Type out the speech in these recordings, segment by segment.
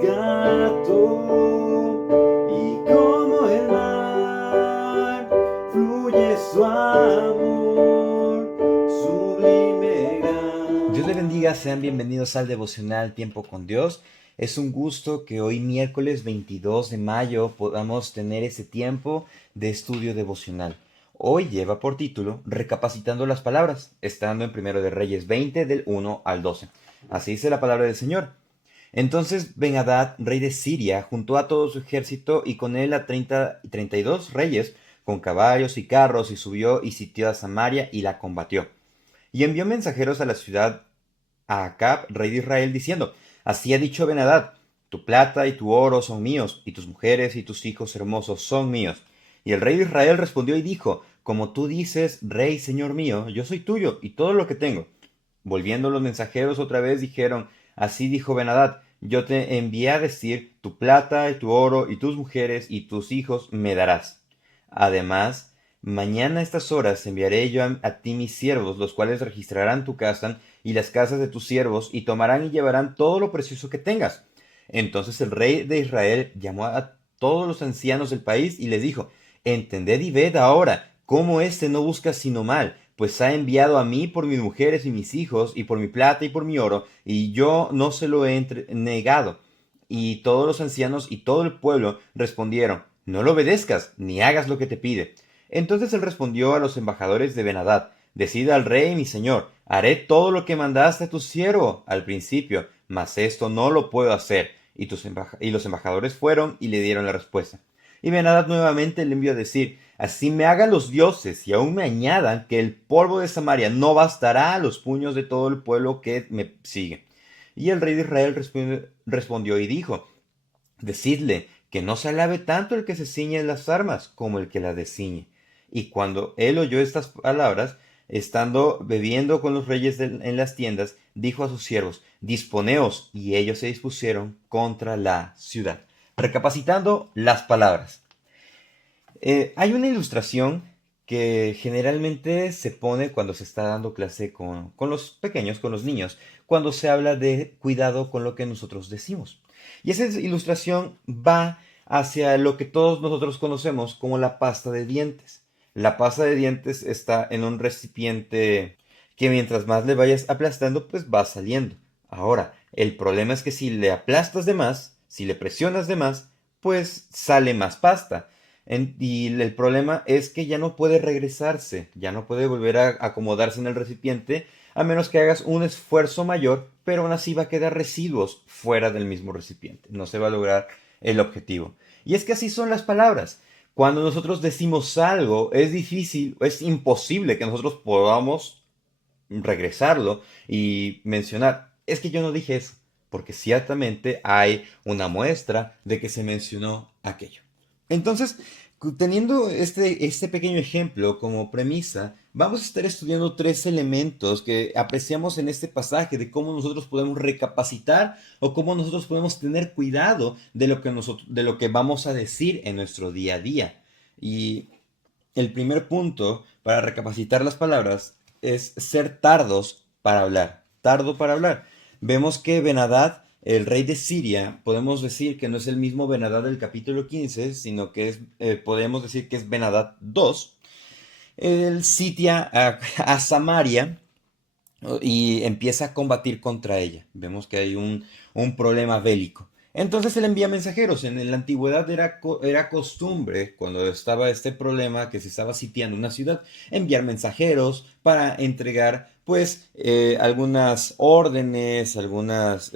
rescató y como el mar fluye su amor sublime gran. Dios les bendiga, sean bienvenidos al devocional Tiempo con Dios. Es un gusto que hoy miércoles 22 de mayo podamos tener ese tiempo de estudio devocional. Hoy lleva por título Recapacitando las palabras, estando en Primero de Reyes 20 del 1 al 12. Así dice la palabra del Señor. Entonces Ben-Hadad, rey de Siria, juntó a todo su ejército y con él a 30 y 32 reyes con caballos y carros y subió y sitió a Samaria y la combatió. Y envió mensajeros a la ciudad a Acab, rey de Israel, diciendo, así ha dicho Ben-Hadad, tu plata y tu oro son míos, y tus mujeres y tus hijos hermosos son míos. Y el rey de Israel respondió y dijo, como tú dices, rey, señor mío, yo soy tuyo, y todo lo que tengo. Volviendo los mensajeros otra vez dijeron, así dijo Ben-Hadad, yo te envié a decir, tu plata y tu oro y tus mujeres y tus hijos me darás. Además, mañana a estas horas enviaré yo a ti mis siervos, los cuales registrarán tu casa y las casas de tus siervos, y tomarán y llevarán todo lo precioso que tengas. Entonces el rey de Israel llamó a todos los ancianos del país y les dijo, entended y ved ahora cómo éste no busca sino mal, pues ha enviado a mí por mis mujeres y mis hijos, y por mi plata y por mi oro, y yo no se lo he negado. Y todos los ancianos y todo el pueblo respondieron, no lo obedezcas, ni hagas lo que te pide. Entonces él respondió a los embajadores de Ben-Hadad, decid al rey mi señor, haré todo lo que mandaste a tu siervo al principio, mas esto no lo puedo hacer. Y los embajadores fueron y le dieron la respuesta. Y Ben-Hadad nuevamente le envió a decir, así me hagan los dioses y aún me añadan que el polvo de Samaria no bastará a los puños de todo el pueblo que me sigue. Y el rey de Israel respondió y dijo, decidle que no se alabe tanto el que se ciñe en las armas como el que las desciñe. Y cuando él oyó estas palabras, estando bebiendo con los reyes en las tiendas, dijo a sus siervos, disponeos, y ellos se dispusieron contra la ciudad. Recapacitando las palabras. Hay una ilustración que generalmente se pone cuando se está dando clase con los pequeños, con los niños, cuando se habla de cuidado con lo que nosotros decimos. Y esa ilustración va hacia lo que todos nosotros conocemos como la pasta de dientes. La pasta de dientes está en un recipiente que mientras más le vayas aplastando, pues va saliendo. Ahora, el problema es que si le aplastas de más, si le presionas de más, pues sale más pasta. Y el problema es que ya no puede regresarse, ya no puede volver a acomodarse en el recipiente, a menos que hagas un esfuerzo mayor, pero aún así va a quedar residuos fuera del mismo recipiente. No se va a lograr el objetivo. Y es que así son las palabras. Cuando nosotros decimos algo, es difícil, es imposible que nosotros podamos regresarlo y mencionar, es que yo no dije eso, porque ciertamente hay una muestra de que se mencionó aquello. Entonces, teniendo este pequeño ejemplo como premisa, vamos a estar estudiando tres elementos que apreciamos en este pasaje de cómo nosotros podemos recapacitar o cómo nosotros podemos tener cuidado de lo que vamos a decir en nuestro día a día. Y el primer punto para recapacitar las palabras es ser tardos para hablar. Tardo para hablar. Vemos que Ben-Hadad, el rey de Siria, podemos decir que no es el mismo Ben-Hadad del capítulo 15, sino que podemos decir que es Ben-Hadad II. Él sitia a Samaria y empieza a combatir contra ella. Vemos que hay un problema bélico. Entonces él envía mensajeros. En la antigüedad era costumbre, cuando estaba este problema que se estaba sitiando una ciudad, enviar mensajeros para entregar pues algunas órdenes, algunas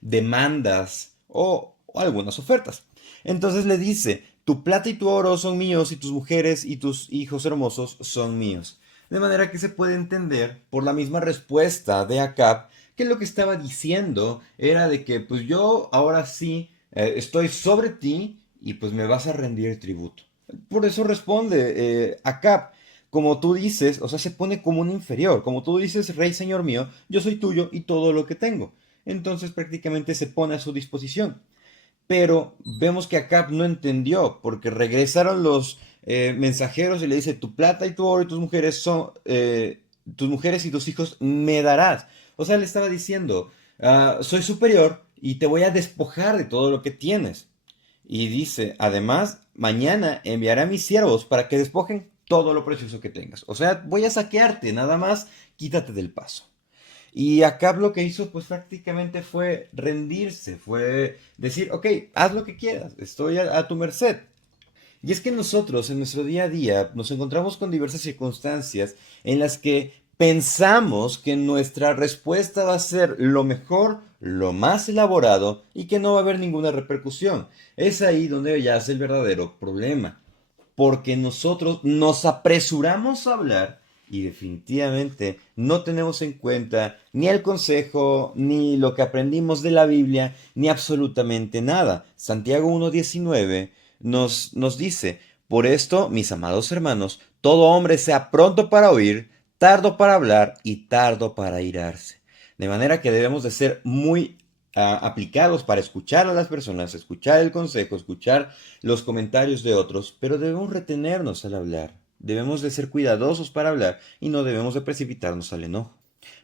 demandas o algunas ofertas. Entonces le dice, tu plata y tu oro son míos y tus mujeres y tus hijos hermosos son míos. De manera que se puede entender por la misma respuesta de Acab que lo que estaba diciendo era de que pues yo ahora sí estoy sobre ti y pues me vas a rendir tributo. Por eso responde Acab, como tú dices, o sea, se pone como un inferior, como tú dices, rey señor mío, yo soy tuyo y todo lo que tengo. Entonces prácticamente se pone a su disposición. Pero vemos que Acab no entendió, porque regresaron los mensajeros y le dice, tu plata y tu oro y tus mujeres son, tus mujeres y tus hijos me darás. O sea, le estaba diciendo, soy superior y te voy a despojar de todo lo que tienes. Y dice, además, mañana enviaré a mis siervos para que despojen todo lo precioso que tengas. O sea, voy a saquearte, nada más quítate del paso. Y Acab lo que hizo pues prácticamente fue rendirse, fue decir, ok, haz lo que quieras, estoy a tu merced. Y es que nosotros en nuestro día a día nos encontramos con diversas circunstancias en las que pensamos que nuestra respuesta va a ser lo mejor, lo más elaborado y que no va a haber ninguna repercusión. Es ahí donde yace el verdadero problema, porque nosotros nos apresuramos a hablar y definitivamente no tenemos en cuenta ni el consejo, ni lo que aprendimos de la Biblia, ni absolutamente nada. Santiago 1.19 nos dice, por esto, mis amados hermanos, todo hombre sea pronto para oír, tardo para hablar y tardo para irarse. De manera que debemos de ser muy aplicados para escuchar a las personas, escuchar el consejo, escuchar los comentarios de otros, pero debemos retenernos al hablar. Debemos de ser cuidadosos para hablar y no debemos de precipitarnos al enojo.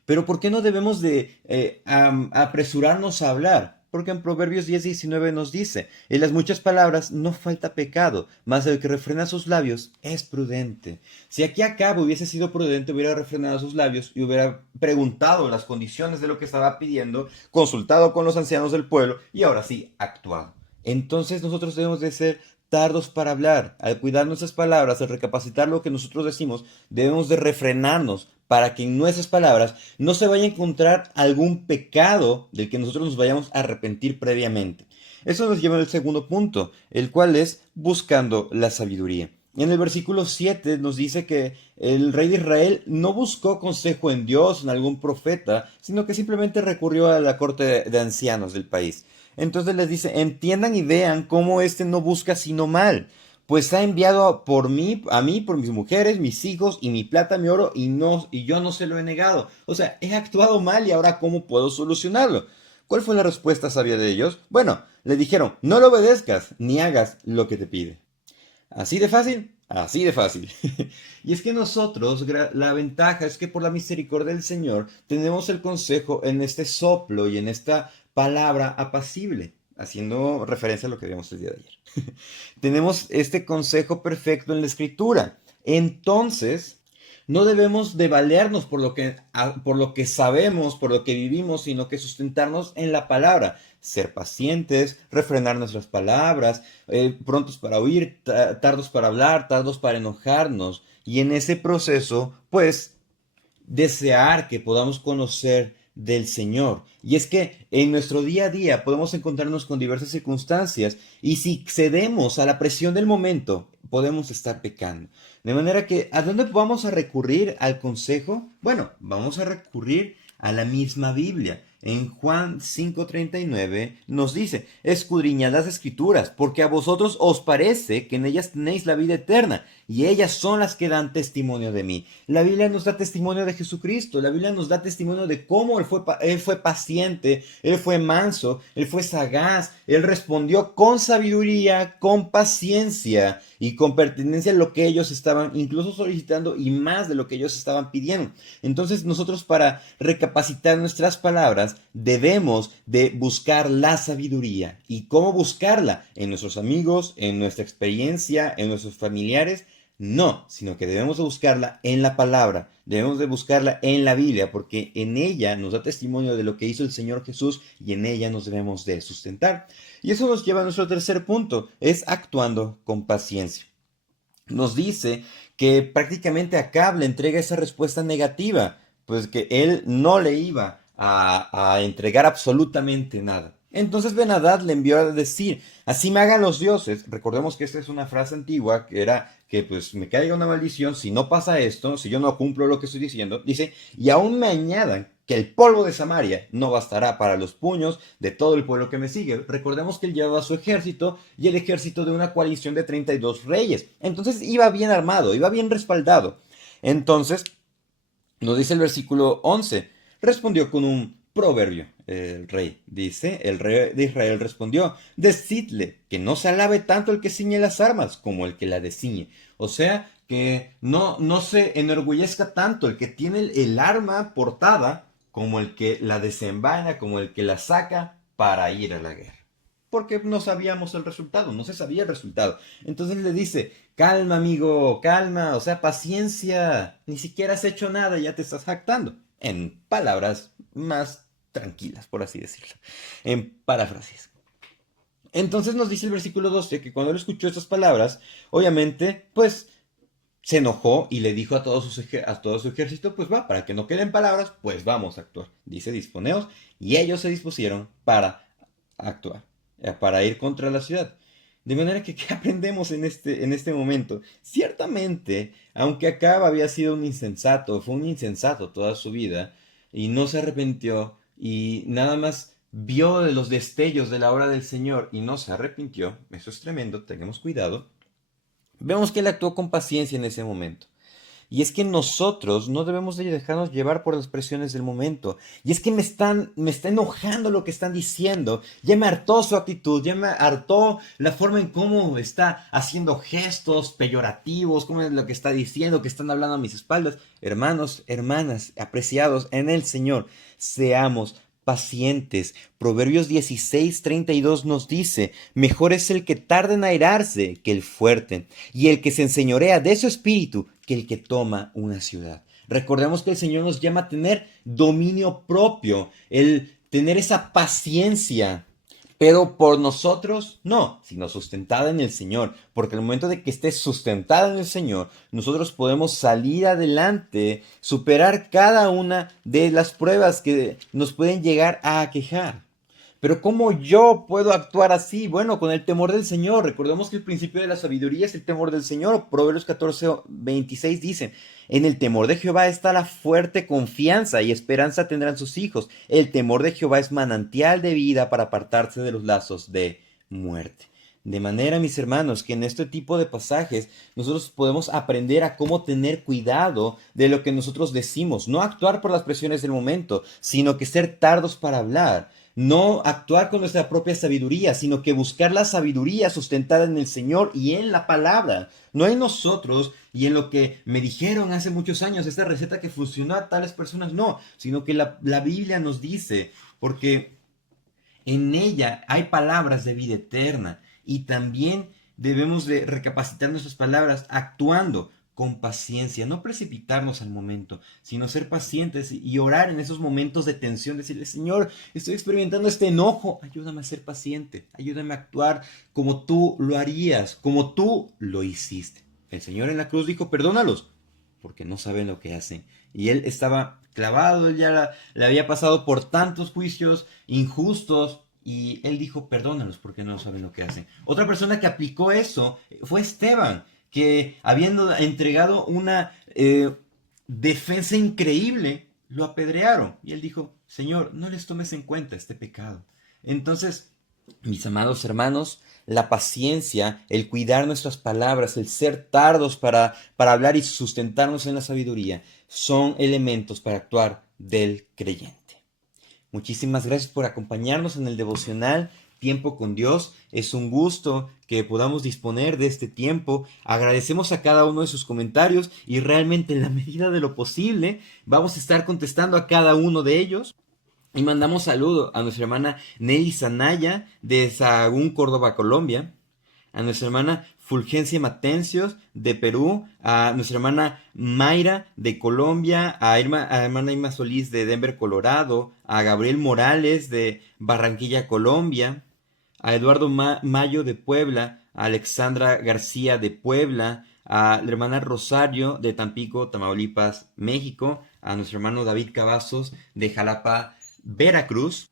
Pero ¿por qué no debemos de apresurarnos a hablar? Porque en Proverbios 10:19 nos dice, en las muchas palabras no falta pecado, mas el que refrena sus labios es prudente. Si aquí Acab hubiese sido prudente, hubiera refrenado sus labios y hubiera preguntado las condiciones de lo que estaba pidiendo, consultado con los ancianos del pueblo y ahora sí actuado. Entonces nosotros debemos de ser tardos para hablar, al cuidar nuestras palabras, al recapacitar lo que nosotros decimos, debemos de refrenarnos para que en nuestras palabras no se vaya a encontrar algún pecado del que nosotros nos vayamos a arrepentir previamente. Eso nos lleva al segundo punto, el cual es buscando la sabiduría. En el versículo 7 nos dice que el rey de Israel no buscó consejo en Dios, en algún profeta, sino que simplemente recurrió a la corte de ancianos del país. Entonces les dice, entiendan y vean cómo éste no busca sino mal, pues ha enviado por mí, a mí, por mis mujeres, mis hijos y mi plata, mi oro, y yo no se lo he negado. O sea, he actuado mal y ahora ¿cómo puedo solucionarlo? ¿Cuál fue la respuesta sabia de ellos? Bueno, le dijeron, no lo obedezcas ni hagas lo que te pide. ¿Así de fácil? Así de fácil. Y es que nosotros, la ventaja es que por la misericordia del Señor tenemos el consejo en este soplo y en esta palabra apacible, haciendo referencia a lo que vimos el día de ayer. Tenemos este consejo perfecto en la Escritura. Entonces, no debemos de valernos por lo que sabemos, por lo que vivimos, sino que sustentarnos en la palabra. Ser pacientes, refrenar nuestras palabras, prontos para oír, tardos para hablar, tardos para enojarnos. Y en ese proceso, pues, desear que podamos conocer del Señor. Y es que en nuestro día a día podemos encontrarnos con diversas circunstancias y si cedemos a la presión del momento, podemos estar pecando. De manera que, ¿a dónde vamos a recurrir al consejo? Bueno, vamos a recurrir a la misma Biblia. En Juan 5:39 nos dice, escudriñad las escrituras, porque a vosotros os parece que en ellas tenéis la vida eterna, y ellas son las que dan testimonio de mí. La Biblia nos da testimonio de Jesucristo, la Biblia nos da testimonio de cómo Él fue paciente, Él fue manso, Él fue sagaz, Él respondió con sabiduría, con paciencia y con pertinencia a lo que ellos estaban incluso solicitando y más de lo que ellos estaban pidiendo. Entonces nosotros para recapacitar nuestras palabras debemos de buscar la sabiduría. ¿Y cómo buscarla? ¿En nuestros amigos? ¿En nuestra experiencia? ¿En nuestros familiares? No, sino que debemos de buscarla en la palabra, debemos de buscarla en la Biblia, porque en ella nos da testimonio de lo que hizo el Señor Jesús y en ella nos debemos de sustentar. Y eso nos lleva a nuestro tercer punto, es actuando con paciencia. Nos dice que prácticamente Acab le entrega esa respuesta negativa, pues que él no le iba a entregar absolutamente nada. Entonces Ben-Hadad le envió a decir, así me hagan los dioses. Recordemos que esta es una frase antigua que era que pues me caiga una maldición si no pasa esto, si yo no cumplo lo que estoy diciendo. Dice, y aún me añadan que el polvo de Samaria no bastará para los puños de todo el pueblo que me sigue. Recordemos que él llevaba su ejército y el ejército de una coalición de 32 reyes. Entonces iba bien armado, iba bien respaldado. Entonces, nos dice el versículo 11, respondió con un proverbio el rey. Dice, el rey de Israel respondió, decidle que no se alabe tanto el que ciñe las armas como el que la desciñe. O sea, que no se enorgullezca tanto el que tiene el arma portada como el que la desenvaina, como el que la saca para ir a la guerra. Porque no sabíamos el resultado, no se sabía el resultado. Entonces le dice, calma amigo, calma, o sea, paciencia, ni siquiera has hecho nada, ya te estás jactando. En palabras más tranquilas, por así decirlo, en paráfrasis. Entonces nos dice el versículo 12 que cuando él escuchó estas palabras, obviamente, pues se enojó y le dijo a todo su ejército, pues va, para que no queden palabras, pues vamos a actuar. Dice, disponeos, y ellos se dispusieron para actuar, para ir contra la ciudad. De manera que, ¿qué aprendemos en este momento? Ciertamente, aunque Acab había sido un insensato, fue un insensato toda su vida, y no se arrepintió, y nada más vio de los destellos de la obra del Señor, y no se arrepintió, eso es tremendo, tengamos cuidado. Vemos que él actuó con paciencia en ese momento. Y es que nosotros no debemos de dejarnos llevar por las presiones del momento. Y es que me está enojando lo que están diciendo. Ya me hartó su actitud, ya me hartó la forma en cómo está haciendo gestos peyorativos, cómo es lo que está diciendo, que están hablando a mis espaldas. Hermanos, hermanas, apreciados en el Señor, seamos pacientes. Proverbios 16:32 nos dice, mejor es el que tarda en airarse que el fuerte, y el que se enseñorea de su espíritu que el que toma una ciudad. Recordemos que el Señor nos llama a tener dominio propio, el tener esa paciencia, pero por nosotros no, sino sustentada en el Señor, porque al momento de que esté sustentada en el Señor, nosotros podemos salir adelante, superar cada una de las pruebas que nos pueden llegar a aquejar. Pero ¿cómo yo puedo actuar así? Bueno, con el temor del Señor. Recordemos que el principio de la sabiduría es el temor del Señor. Proverbios 14:26 dice, en el temor de Jehová está la fuerte confianza y esperanza tendrán sus hijos. El temor de Jehová es manantial de vida para apartarse de los lazos de muerte. De manera, mis hermanos, que en este tipo de pasajes nosotros podemos aprender a cómo tener cuidado de lo que nosotros decimos. No actuar por las presiones del momento, sino que ser tardos para hablar. No actuar con nuestra propia sabiduría, sino que buscar la sabiduría sustentada en el Señor y en la palabra. No en nosotros y en lo que me dijeron hace muchos años, esta receta que funcionó a tales personas, no, sino que la Biblia nos dice, porque en ella hay palabras de vida eterna y también debemos de recapacitar nuestras palabras actuando con paciencia, no precipitarnos al momento, sino ser pacientes y orar en esos momentos de tensión, decirle, Señor, estoy experimentando este enojo, ayúdame a ser paciente, ayúdame a actuar como tú lo harías, como tú lo hiciste. El Señor en la cruz dijo, perdónalos, porque no saben lo que hacen. Y él estaba clavado, él ya le había pasado por tantos juicios injustos, y él dijo, perdónalos porque no saben lo que hacen. Otra persona que aplicó eso fue Esteban, que habiendo entregado una defensa increíble, lo apedrearon. Y él dijo, Señor, no les tomes en cuenta este pecado. Entonces, mis amados hermanos, la paciencia, el cuidar nuestras palabras, el ser tardos para hablar y sustentarnos en la sabiduría, son elementos para actuar del creyente. Muchísimas gracias por acompañarnos en el devocional Tiempo con Dios. Es un gusto que podamos disponer de este tiempo. Agradecemos a cada uno de sus comentarios y realmente en la medida de lo posible vamos a estar contestando a cada uno de ellos. Y mandamos saludo a nuestra hermana Nelly Zanaya de Sahagún, Córdoba, Colombia. A nuestra hermana Fulgencia Matencios de Perú, a nuestra hermana Mayra de Colombia, a hermana Irma Solís de Denver, Colorado, a Gabriel Morales de Barranquilla, Colombia, a Eduardo Mayo de Puebla, a Alexandra García de Puebla, a la hermana Rosario de Tampico, Tamaulipas, México, a nuestro hermano David Cavazos de Jalapa, Veracruz,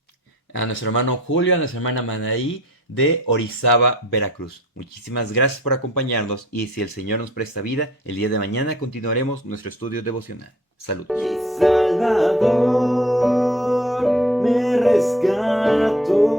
a nuestro hermano Julio, a nuestra hermana Manaí de Orizaba, Veracruz. Muchísimas gracias por acompañarnos y si el Señor nos presta vida, el día de mañana continuaremos nuestro estudio devocional. Salud. Salvador, me rescato.